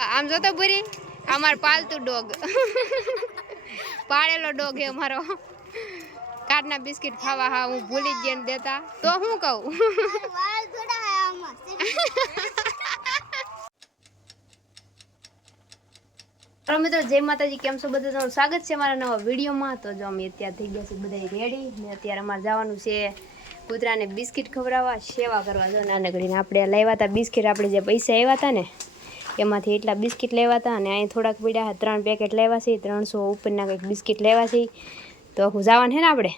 આમ જો તો પૂરી અમાર પાલતુ ડોગ પાળેલો ડોગ હે અમારો કારના બિસ્કિટ ખાવા હા હું ભૂલી જ ગઈને દેતા તો હું કહું મિત્રો જય માતાજી કેમ છો બધા તમારું સ્વાગત છે મારા નવા વિડીયોમાં તો જો અમે અત્યારે થઈ ગયા છે બધા રેડી ને અત્યારે અમારે જવાનું છે કૂતરાને બિસ્કિટ ખવડાવવા સેવા કરવા જો નાનકડીને આપણે લાવ્યા હતા બિસ્કિટ આપણે જે પૈસા આવ્યા હતા ને એમાંથી એટલા બિસ્કિટ લેવા હતા અને અહીં થોડાક પડ્યા 3 પેકેટ લેવા છે 300 ઉપરના કંઈક બિસ્કિટ લેવા છે તો આખું જવાનું છે ને આપણે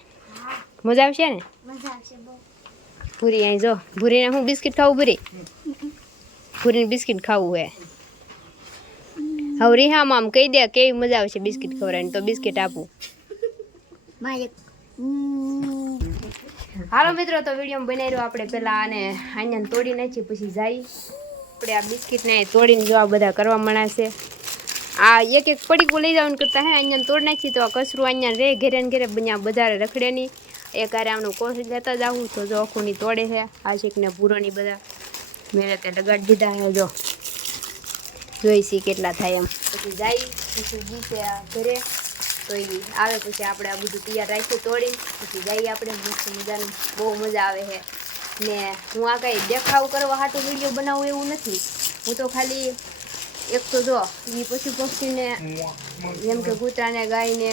મજા આવશે ને મજા આવશે બહુ પૂરી અહીં જો ભૂરીને હું બિસ્કિટ ખાવું ભૂરીને બિસ્કિટ ખાવું હે હવે રીહામાં આમ કહી દે કેવી મજા આવશે બિસ્કિટ ખવડાવીને તો બિસ્કિટ આપું હાલો મિત્રો તો વિડીયો બનાવી રહ્યો આપણે પહેલાં આને આને તોડી નાખીએ પછી જાય આપણે આ બિસ્કિટને તોડીને જો આ બધા કરવા મળશે આ એક એક પડીકું લઈ જવાનું કરતાં હે અહીંયા તોડી નાખીએ તો આ કચરું અહીંયા રે ઘેરે ને ઘેરે બધા રખડે નહીં એક હારે આમનું કોશિશ લેતા જ આવું તો જો આખુંની તોડે છે આશિકને પૂરોની બધા મેં ત્યાં લગાડી દીધા હે જો જોઈશી કેટલા થાય એમ પછી જાય પછી જીતે ઘરે તો એ આવે પછી આપણે આ બધું તૈયાર રાખીએ તોડીને પછી જઈએ આપણે મસ્ત મજાનું બહુ મજા આવે છે ને હું આ કંઈ દેખાવ કરવા હાટું વિડીયો બનાવું એવું નથી હું તો ખાલી એક તો જો એ પશુ પક્ષીને જેમ કે કૂતરાને ગાયને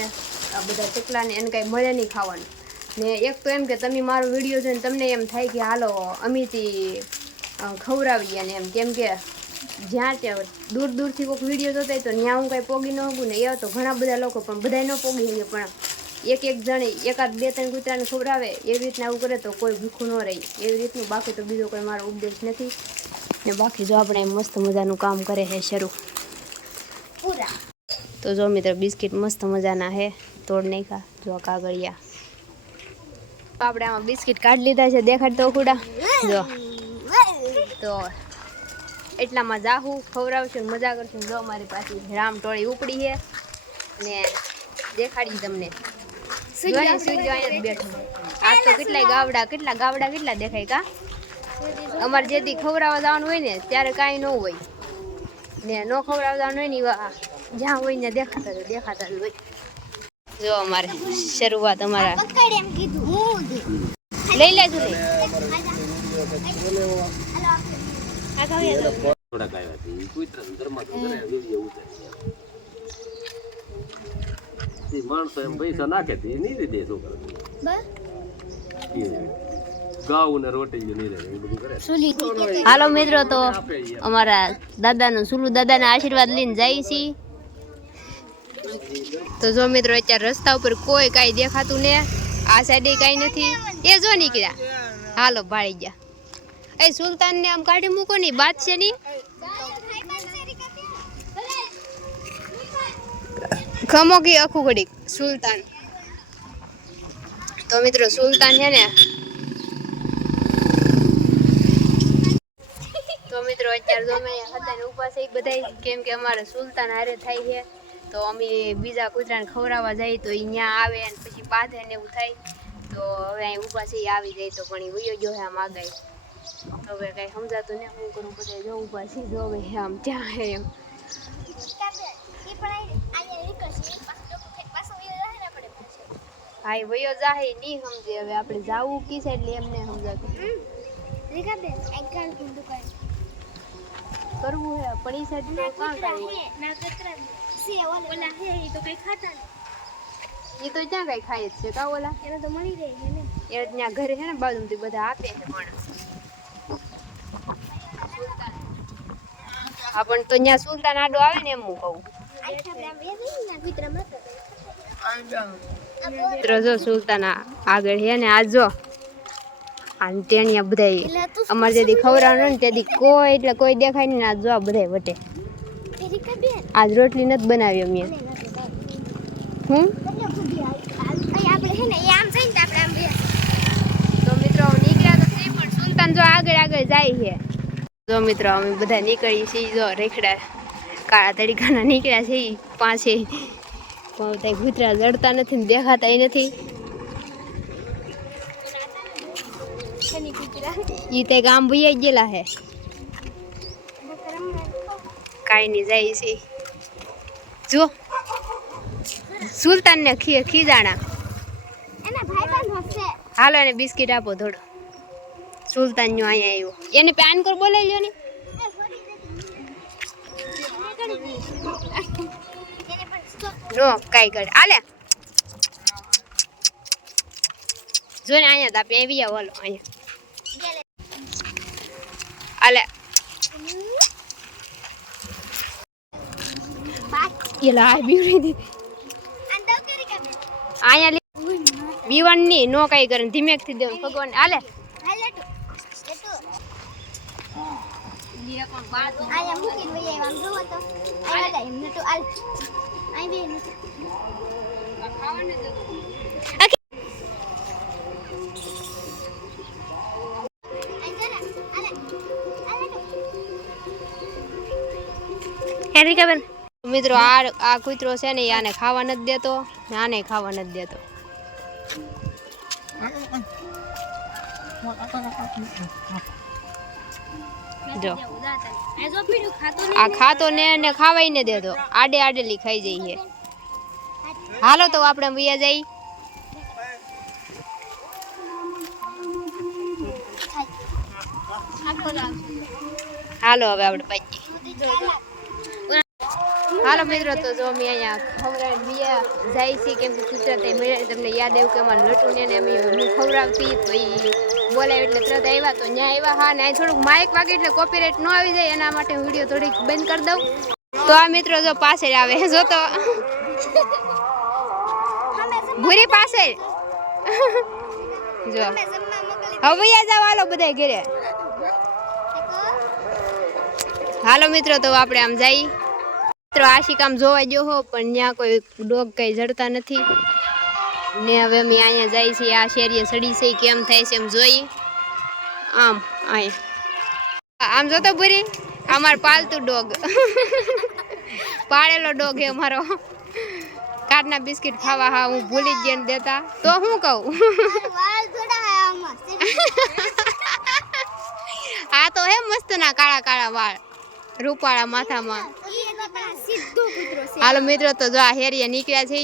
આ બધા ચકલાને એને કાંઈ મળે નહીં ખાવાનું ને એક તો એમ કે તમે મારો વિડીયો જોઈને તમને એમ થાય કે હાલો અમીથી ખવડાવીએ ને એમ કેમ કે જ્યાં ત્યાં દૂર દૂરથી કોઈક વિડીયો જોતા હોય તો ત્યાં હું કાંઈ પોગી ન શકું ને એવા તો ઘણા બધા લોકો પણ બધા ન પોગી શકે પણ એક જણે એકાદ 2-3 કૂતરાને ખવડાવે એવી રીતના આવું કરે તો કોઈ ભૂખું ન રહે એવી રીતનું બાકી તો બીજો કોઈ મારો ઉપદેશ નથી ને બાકી જો આપણે મસ્ત મજાનું કામ કરે છે શરૂ પૂરા તો જો મિત્રો બિસ્કિટ મસ્ત મજાના છે તોડ નાખ્યા જો કાગળિયા આપણે આમાં બિસ્કિટ કાઢી લીધા છે દેખાડ તો ખુડા જો તો એટલામાં જાહું ખવડાવશું મજા કરશું જો મારી પાછી રામ ટોળી ઉપડી છે ને દેખાડી તમને બેઠું આ તો કેટલા ગાવડા દેખાય કા અમારે જેથી ખવડાવવા જવાનું હોય ને ત્યારે કાંઈ ન હોય ને ન ખવડાવવા જવાનું હોય ને જ્યાં હોય ને દેખાતા જ હોય જો અમારે શરૂઆત અમારા લઈ લેજો માણસો એમ પૈસા નાખે નહીં દે છોકરા હાલો મિત્રો તો અમારા દાદાનું સુલુ દાદાના આશીર્વાદ લઈને જાય છે તો જો મિત્રો અત્યારે રસ્તા ઉપર કોઈ કાંઈ દેખાતું ને આ સાઈડે કાંઈ નથી એ જો નીકળ્યા હાલો ભાળી ગયા એ સુલતાનને આમ કાઢી મૂકો ની બાત છે ની ખમો કી આખું ઘડીક સુલતાન તો મિત્રો સુલતાન છે ને તો મિત્રો અત્યારે તો અમે હતા ઉભા છે બધા કેમ કે અમારે સુલતાન હારે થાય છે તો અમે બીજા કૂતરાને ખવડાવવા જઈએ તો એ ત્યાં આવે અને પછી બાંધે ને એવું થાય તો હવે અહીં ઊભા છે આવી જાય તો પણ એ વયો ગયો છે આમ આગાઈ હવે કઈ સમજાતું ને હું કરું બધા જો ઊભા છે જો હવે આમ ત્યાં હે એમ હા એ વયો જાહે નહીં સમજે હવે આપણે જાવું કી સાઈડ લે એમને સમજાતું કરવું હે પણ એ સાઈડ તો કાં કરવું એ તો ત્યાં કઈ ખાય જ છે કા ઓલા એને તો મળી રહે છે ને એ ત્યાં ઘરે છે ને બાજુથી બધા આપે છે પણ હા પણ તો ત્યાં સુલતાન આડો આવે ને એમ હું કહું મિત્રો જો સુલતાન આગળ છે ને આજ જો અને ત્યાં બધા અમારે જેથી ખવડાવવાનું ને તેથી કોઈ દેખાય ને આજ જો બધા વટે આજ રોટલી નથી બનાવી અમે તો મિત્રો નીકળ્યા તો છે પણ સુલતાન જો આગળ જાય છે જો મિત્રો અમે બધા નીકળીએ છીએ જો રેખડા કાળા તડીકાના નીકળ્યા છે પાસે પણ કૂતરા જડતા નથી ને દેખાતા નથી એ તે ગામ ભૂયાઈ ગયેલા હે કાંઈ નહીં જાય છે જો સુલતાન ને ખીજાણા હાલો એને બિસ્કિટ આપો થોડો સુલતાન નો અહીંયા આવ્યો એને પેન કર બોલાવી લ્યો ને નો કાઈ કર આલે જોને અહીંયા તાપે આવી આવો હાલો અહીંયા આલે એલા આ બીવડી દીધી અહીંયા બીવણ ની નો કાઈ કરે ધીમેક થી દેવ ભગવાન આલે મિત્રો આ કૂતરો છે ને આને ખાવા નથી દેતો આને ખાવા નથી દેતો જો આ ખાતો ને એને ખાવાય ને દેતો આડે આડેલી ખાઈ જઈએ હાલો તો આપણે વૈયા જઈ હાલો હવે આપણે પાછી હાલો મિત્રો તો જો અમે અહીંયા ખવડાવી બીયા જાય છે કેમ કે ગુજરાતી તમને યાદ આવ્યું કે અમારે લટુને ને અમે હું ખવડાવતી તો એ બોલાવે એટલે તરત આવ્યા તો ત્યાં આવ્યા હા ને થોડુંક માઇક વાગે એટલે કોપીરાઇટ ન આવી જાય એના માટે હું વિડીયો થોડીક બંધ કરી દઉં તો આ મિત્રો જો પાછળ આવે જો તો ભૂરી પાછળ જો હવે જાવ હાલો બધા ઘરે હાલો મિત્રો તો આપણે આમ જઈ મિત્રો આશિક આમ જોવા ગયો હો પણ ત્યાં કોઈ ડોગ કઈ જડતા નથી ને હવે અમે અહીંયા જાય છે આ શેરીએ સડી છે કેમ થાય છે એમ જોઈ આમ આમ જોતો ભૂરી અમાર પાલતુ ડોગ પાળેલો ડોગ હે અમારો કારના બિસ્કિટ ખાવા હા હું ભૂલી જ જઈને દેતા તો હું કહું આ તો હે મસ્ત ના કાળા કાળા વાળ રૂપાળા માથામાં હાલો મિત્રો તો જો આ હેરીએ નીકળ્યા છે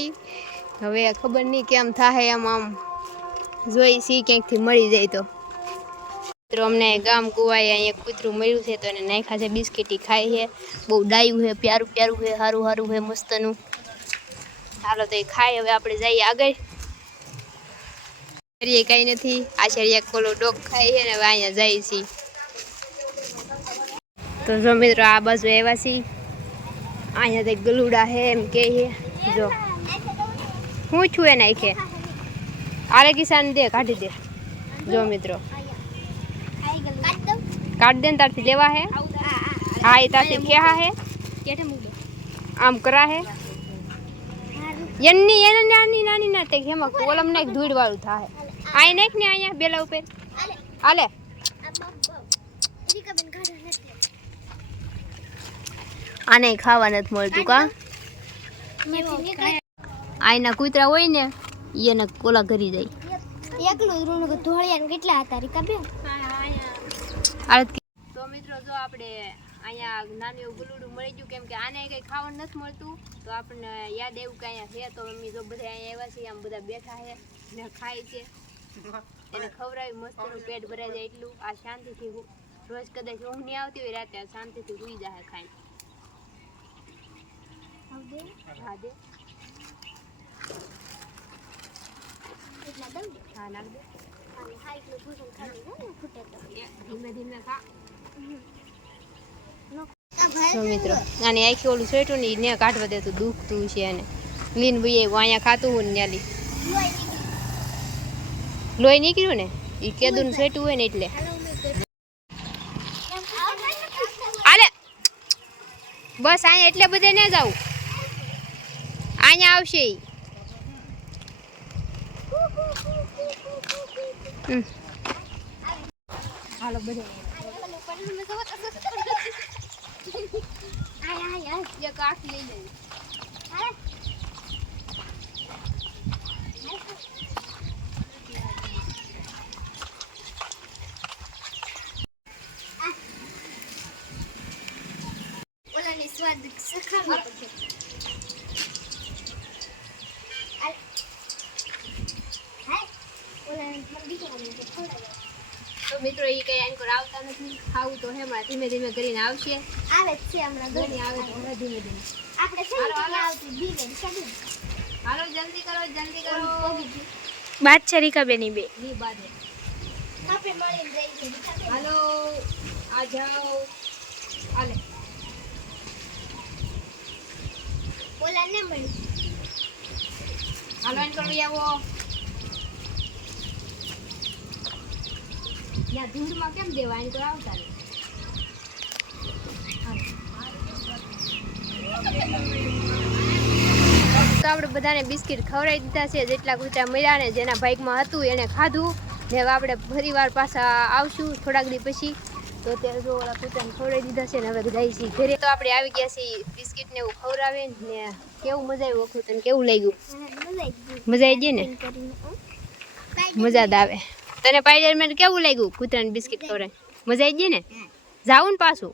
હવે ખબર નહીં કેમ થાય એમ આમ જોઈ સી ક્યાંકથી મળી જાય તો મિત્રો અમને ગામ કુવાએ અહીંયા કૂતરું મળ્યું છે તો એને નાખ્યા છે બિસ્કિટી ખાય છે બહુ ડાયું છે પ્યારું પ્યારું છે સારું સારું છે મસ્તનું હાલો તો એ ખાય હવે આપણે જઈએ આગળ શેરીએ કાંઈ નથી આ શેરીએ કોલો ડોગ ખાય છે ને હવે અહીંયા જાય છે તો જો મિત્રો આ બાજુ આવ્યા છીએ અહીંયા તો ગલુડા હે એમ કે જો હું છું એ નાખે આલે કિસાન દે કાઢી દે જો મિત્રો કાઢ દે ને તારથી લેવા હે હા એ તારથી ક્યાં હે આમ કરા હે એની એને નાની નાની ના તે હેમક ઓલમ ને ધૂળ વાળું થાય આઈ નાખ ને અહીંયા બેલા ઉપર આલે આને ખાવા નથી મળતું કા આઈના કૂતરા હોય ને એને કોલા કરી જાય એકલું રૂણું ધોળિયા કેટલા હતા રીકાબેન તો મિત્રો જો આપણે અહીંયા નાનું એવું ગુલુડું મળી ગયું કેમ કે આને કંઈ ખાવાનું નથી મળતું તો આપણને યાદ એવું કે અહીંયા છે તો મમ્મી જો બધા અહીંયા આવ્યા છે આમ બધા બેઠા છે ને ખાય છે એને ખવડાવી મસ્તનું પેટ ભરાઈ જાય એટલું આ શાંતિથી રોજ કદાચ ઊંઘ નહીં આવતી હોય રાતે શાંતિથી સૂઈ જાય ખાઈને હા દે હા નાખ દે ધીમે ધીમે ખા મિત્રો આને આખી ઓલું સ્વેટું ને ને કાઢવા દેતું દુખતું છે એને લીન ભાઈ અહીંયા ખાતું હોય ને ન્યાલી લોહી નીકળ્યું ને એ કેદું સ્વેટું હોય ને એટલે આલે બસ અહીંયા એટલે બધે ન જાવ અહીંયા આવશે હાલો બધે કાઠ લઈ જાય સખાવી પડશે. હાય ઓલા મને બીજો મને ખવડાવ્યો. તો મિત્રો એ કઈ આનકોર આવતા નથી, ખાવું તો હેમાં ધીમે ધીમે કરીને આવશે. આવે જ છે હમણાં ઘણી આવે તો હમણાં ધીમે ધીમે. આપણે છે ને ત્યાં આવતી દીવે કાઢી હાલો જલ્દી કરો જલ્દી કરો. બાદ છે રીકાબેની બે. ની બાજે આપણે મળીને જઈએ છીએ. હાલો આ જાઓ હાલે. ઓલા ને મળી હાલો આનકોર ભાઈ આવો. ત્યાં ધૂળમાં કેમ દેવા આનકોર આવતા રહે. તો આપણે બધાને બિસ્કિટ ખવડાવી દીધા છે. જેટલા કૂતરા મળ્યા ને જેના બાઇકમાં હતું એને ખાધું ને હવે આપણે ફરીવાર પાછા આવશું થોડાક દી પછી. તો અત્યારે જો ઓલા કૂતરાને ખવડાવી દીધા છે ને હવે જાય છે ઘરે. તો આપણે આવી ગયા છીએ બિસ્કિટ ને એવું ખવડાવે ને કેવું મજા આવ્યું વખત તને કેવું લાગ્યું? મજા આવી ગઈ ને? મજા જ આવે. તને સ્પાઈડરમેન કેવું લાગ્યું કૂતરાને બિસ્કિટ ખવડાવે? મજા આવી ગઈ ને? જાવું ને પાછું?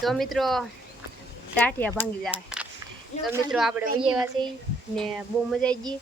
તો મિત્રો ટાટિયા ભાંગી જાય. તો મિત્રો આપણે વૈયા છીએ ને બહુ મજા આવી ગઈ.